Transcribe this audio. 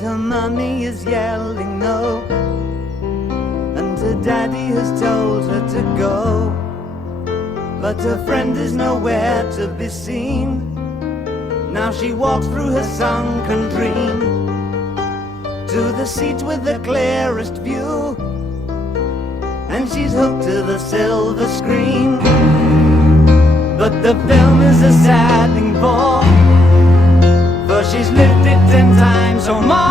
her mummy is yelling no, and her daddy has told her to go. But her friend is nowhere to be seen. Now she walks through her sunken dream to the seat with the clearest view, and she's hooked to the silver screen. But the film is a sad thing for she's lived it 10 times or more.